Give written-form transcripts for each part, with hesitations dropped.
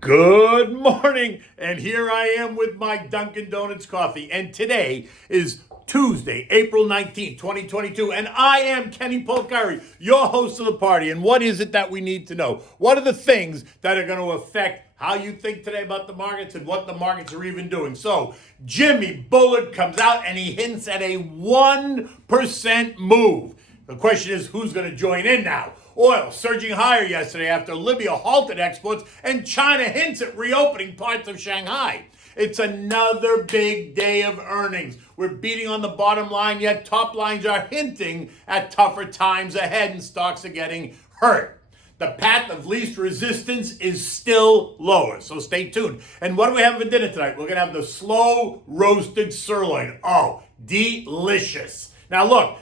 Good morning, and here I am with my Dunkin' Donuts coffee. And today is Tuesday, April 19th, 2022, and I am Kenny Polcari, your host of the party. And what is it that we need to know? What are the things that are going to affect how you think today about the markets and what the markets are even doing? So, Jimmy Bullard comes out and he hints at a 1% move. The question is, who's going to join in now? Oil surging higher yesterday after Libya halted exports and China hints at reopening parts of Shanghai. It's another big day of earnings. We're beating on the bottom line, yet top lines are hinting at tougher times ahead and stocks are getting hurt. The path of least resistance is still lower, so stay tuned. And what do we have for dinner tonight? We're going to have the slow roasted sirloin. Oh, delicious. Now look,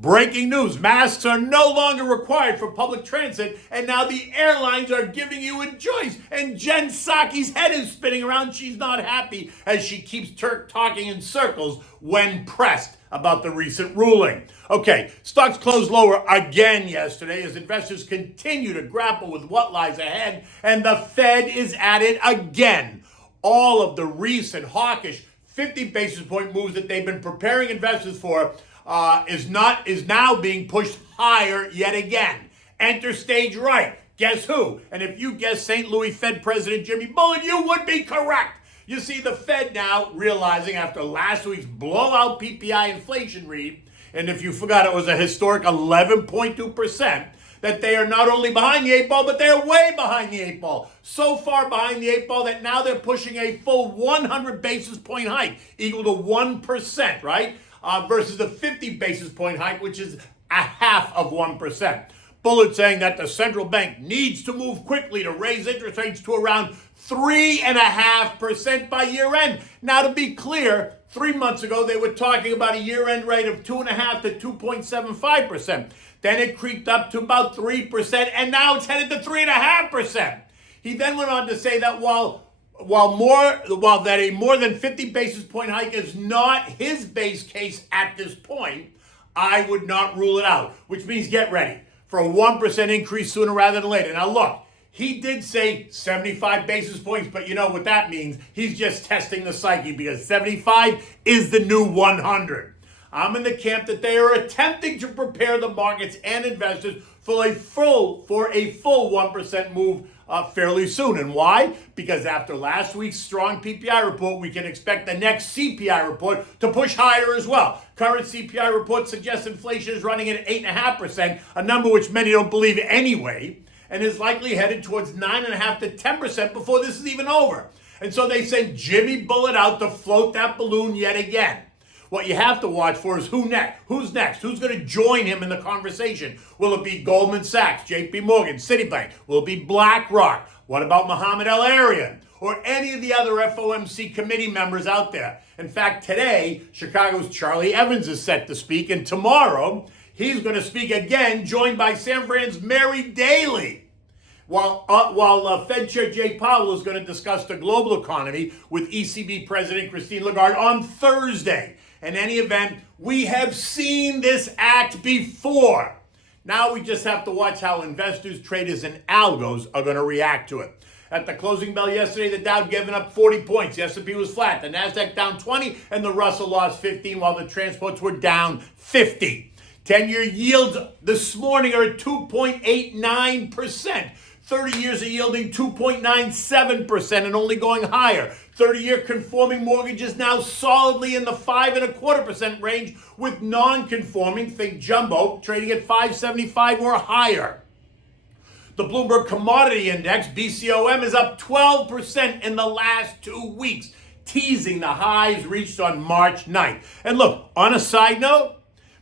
breaking news, masks are no longer required for public transit, and now the airlines are giving you a choice. And Jen Psaki's head is spinning around. She's not happy as she keeps talking in circles when pressed about the recent ruling. Okay, stocks closed lower again yesterday as investors continue to grapple with what lies ahead, and the Fed is at it again. All of the recent hawkish 50 basis point moves that they've been preparing investors for is now being pushed higher yet again. Enter stage right. Guess who? And if you guess St. Louis Fed President Jimmy Bullard, you would be correct. You see, the Fed now realizing after last week's blowout PPI inflation read, and if you forgot it was a historic 11.2%, that they are not only behind the eight ball, but they're way behind the eight ball. So far behind the eight ball that now they're pushing a full 100 basis point hike, equal to 1%, right? Versus the 50 basis point hike, which is a half of 1%. Bullard saying that the central bank needs to move quickly to raise interest rates to around 3.5% by year end. Now, to be clear, 3 months ago, they were talking about a year end rate of 2.5 to 2.75%. Then it creeped up to about 3%, and now it's headed to 3.5%. He then went on to say that while that a more than 50 basis point hike is not his base case at this point, I would not rule it out, which means get ready for a 1% increase sooner rather than later. Now look, he did say 75 basis points, but you know what that means. He's just testing the psyche because 75 is the new 100. I'm in the camp that they are attempting to prepare the markets and investors for a full 1% move fairly soon. And why? Because after last week's strong PPI report, we can expect the next CPI report to push higher as well. Current CPI report suggests inflation is running at 8.5%, a number which many don't believe anyway, and is likely headed towards 9.5 to 10% before this is even over. And so they sent Jimmy Bullard out to float that balloon yet again. What you have to watch for is who's next? Who's going to join him in the conversation? Will it be Goldman Sachs, JP Morgan, Citibank? Will it be BlackRock? What about Mohamed El-Arian? Or any of the other FOMC committee members out there? In fact, today, Chicago's Charlie Evans is set to speak, and tomorrow, he's going to speak again, joined by San Fran's Mary Daly. While Fed Chair Jay Powell is going to discuss the global economy with ECB President Christine Lagarde on Thursday. In any event, we have seen this act before. Now we just have to watch how investors, traders, and algos are going to react to it. At the closing bell yesterday, the Dow giving up 40 points. The S&P was flat. The Nasdaq down 20, and the Russell lost 15, while the transports were down 50. 10-year yields this morning are at 2.89%. 30 years are yielding 2.97% and only going higher. 30-year conforming mortgages now solidly in the 5.25% range, with non-conforming, think jumbo, trading at 5.75 or higher. The Bloomberg Commodity Index, BCOM, is up 12% in the last 2 weeks, teasing the highs reached on March 9th. And look, on a side note,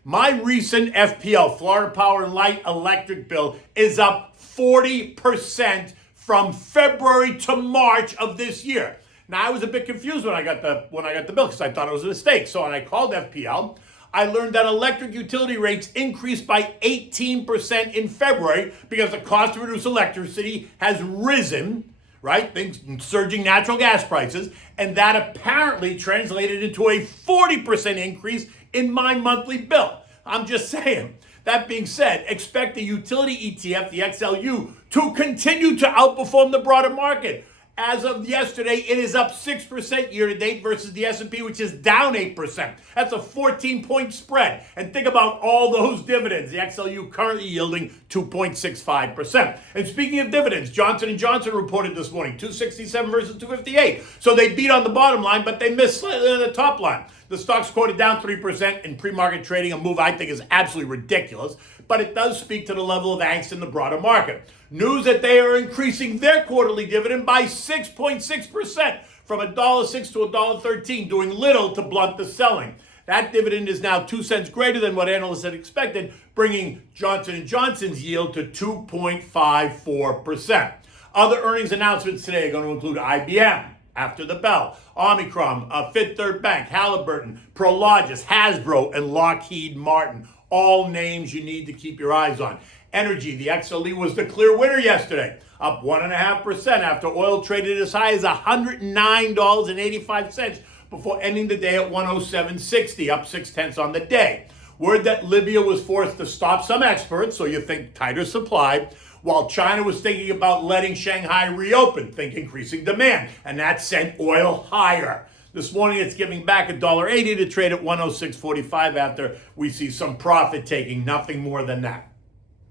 my recent FPL, Florida Power and Light electric bill, is up 40% from February to March of this year. Now, I was a bit confused when I got the bill because I thought it was a mistake. So when I called FPL, I learned that electric utility rates increased by 18% in February because the cost to produce electricity has risen, right? Things surging natural gas prices, and that apparently translated into a 40% increase in my monthly bill. I'm just saying. That being said, expect the utility ETF, the XLU, to continue to outperform the broader market. As of yesterday, it is up 6% year to date versus the S&P, which is down 8%. That's a 14-point spread. And think about all those dividends. The XLU currently yielding 2.65%. And speaking of dividends, Johnson & Johnson reported this morning, 267 versus 258. So they beat on the bottom line, but they missed slightly on the top line. The stock's quoted down 3% in pre-market trading, a move I think is absolutely ridiculous, but it does speak to the level of angst in the broader market. News that they are increasing their quarterly dividend by 6.6% from $1.06 to $1.13, doing little to blunt the selling. That dividend is now 2 cents greater than what analysts had expected, bringing Johnson & Johnson's yield to 2.54%. Other earnings announcements today are going to include IBM, after the bell, Omicron, Fifth Third Bank, Halliburton, Prologis, Hasbro, and Lockheed Martin. All names you need to keep your eyes on. Energy, the XLE was the clear winner yesterday, up 1.5% after oil traded as high as $109.85 before ending the day at 107.60, up 0.6 on the day. Word that Libya was forced to stop, some experts, so you think tighter supply, while China was thinking about letting Shanghai reopen, think increasing demand, and that sent oil higher. This morning, it's giving back $1.80 to trade at 106.45 after we see some profit taking, nothing more than that.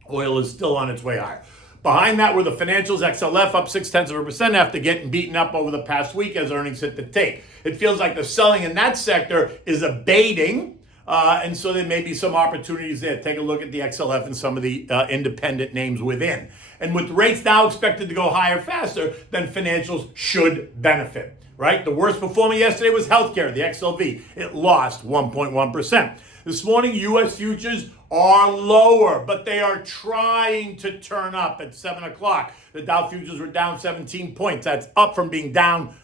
Oil is still on its way higher. Behind that were the financials, XLF up 0.6% after getting beaten up over the past week as earnings hit the tape. It feels like the selling in that sector is abating, and so there may be some opportunities there. Take a look at the XLF and some of the independent names within. And with rates now expected to go higher faster, then financials should benefit, right? The worst performer yesterday was healthcare, the XLV. It lost 1.1%. This morning, U.S. futures are lower, but they are trying to turn up at 7 o'clock. The Dow futures were down 17 points. That's up from being down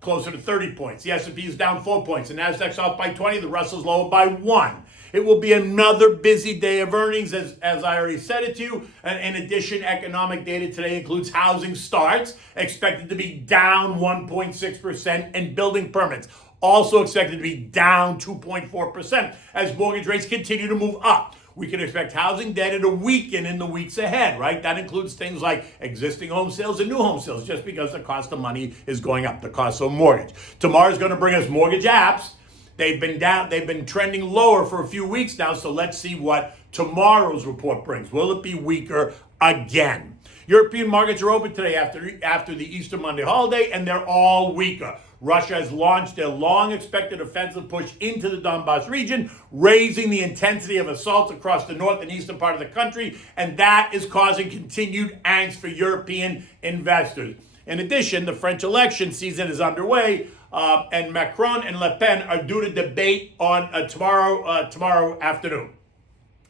closer to 30 points. The S&P is down 4 points. The Nasdaq's off by 20. The Russell's lower by 1. It will be another busy day of earnings, as I already said it to you. And in addition, economic data today includes housing starts, expected to be down 1.6%, and building permits, also expected to be down 2.4% as mortgage rates continue to move up. We can expect housing data to weaken in the weeks ahead, right? That includes things like existing home sales and new home sales, just because the cost of money is going up, the cost of mortgage. Tomorrow's going to bring us mortgage apps. They've been trending lower for a few weeks now, so let's see what tomorrow's report brings. Will it be weaker again? European markets are open today after the Easter Monday holiday, and they're all weaker. Russia has launched a long-expected offensive push into the Donbass region, raising the intensity of assaults across the north and eastern part of the country, and that is causing continued angst for European investors. In addition, the French election season is underway, and Macron and Le Pen are due to debate on tomorrow afternoon.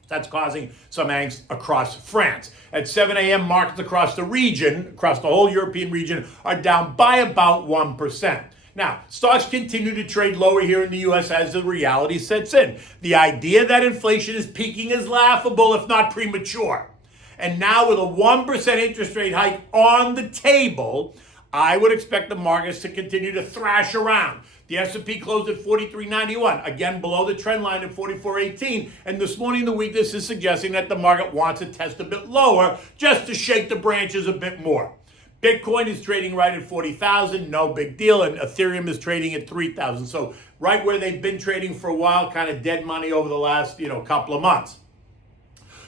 That's causing some angst across France. At 7 a.m., markets across the region, across the whole European region, are down by about 1%. Now, stocks continue to trade lower here in the U.S. as the reality sets in. The idea that inflation is peaking is laughable, if not premature. And now with a 1% interest rate hike on the table, I would expect the markets to continue to thrash around. The S&P closed at 43.91, again below the trend line at 44.18. And this morning, the weakness is suggesting that the market wants to test a bit lower just to shake the branches a bit more. Bitcoin is trading right at 40,000, no big deal, and Ethereum is trading at 3,000. So right where they've been trading for a while, kind of dead money over the last, couple of months.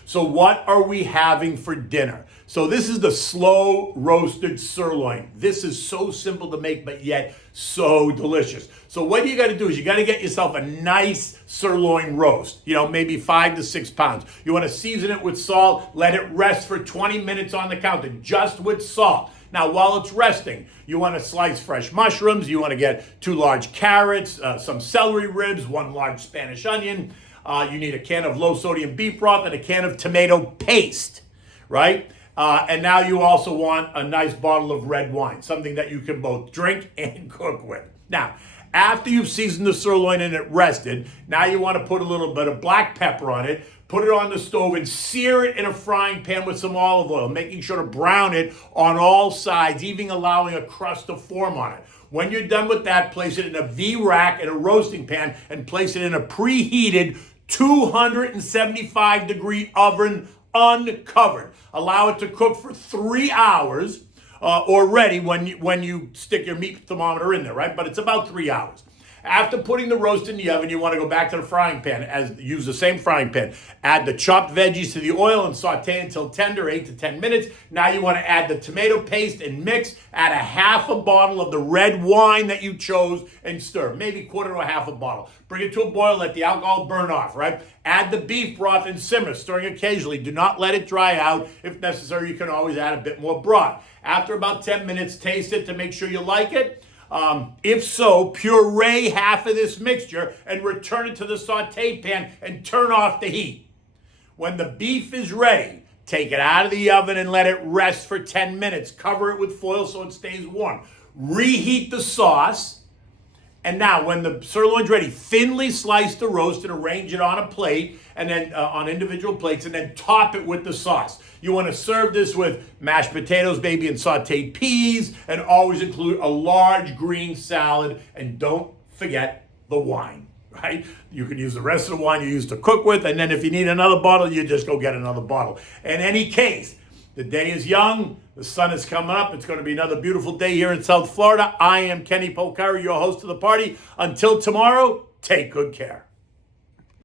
So what are we having for dinner? So this is the slow roasted sirloin. This is so simple to make, but yet so delicious. So what you got to do is you got to get yourself a nice sirloin roast, maybe 5 to 6 pounds. You want to season it with salt, let it rest for 20 minutes on the counter, just with salt. Now, while it's resting, you want to slice fresh mushrooms. You want to get 2 large carrots, some celery ribs, 1 large Spanish onion. You need a can of low-sodium beef broth and a can of tomato paste, right? And now you also want a nice bottle of red wine, something that you can both drink and cook with. Now, after you've seasoned the sirloin and it rested, now you want to put a little bit of black pepper on it, put it on the stove and sear it in a frying pan with some olive oil, making sure to brown it on all sides, even allowing a crust to form on it. When you're done with that, place it in a V-rack in a roasting pan and place it in a preheated 275-degree oven uncovered. Allow it to cook for 3 hours. or ready when you stick your meat thermometer in there, right? But it's about 3 hours. After putting the roast in the oven, you want to go back to the frying pan. Use the same frying pan. Add the chopped veggies to the oil and saute until tender, 8 to 10 minutes. Now you want to add the tomato paste and mix. Add a half a bottle of the red wine that you chose and stir. Maybe quarter to a half a bottle. Bring it to a boil. Let the alcohol burn off, right? Add the beef broth and simmer, stirring occasionally. Do not let it dry out. If necessary, you can always add a bit more broth. After about 10 minutes, taste it to make sure you like it. If so, puree half of this mixture and return it to the saute pan and turn off the heat. When the beef is ready, take it out of the oven and let it rest for 10 minutes. Cover it with foil so it stays warm. Reheat the sauce. And now, when the sirloin's ready, thinly slice the roast and arrange it on a plate, and then on individual plates, and then top it with the sauce. You want to serve this with mashed potatoes, maybe, and sauteed peas, and always include a large green salad. And don't forget the wine, right? You can use the rest of the wine you used to cook with, and then if you need another bottle, you just go get another bottle. In any case, the day is young. The sun is coming up. It's going to be another beautiful day here in South Florida. I am Kenny Polcari, your host of the party. Until tomorrow, take good care.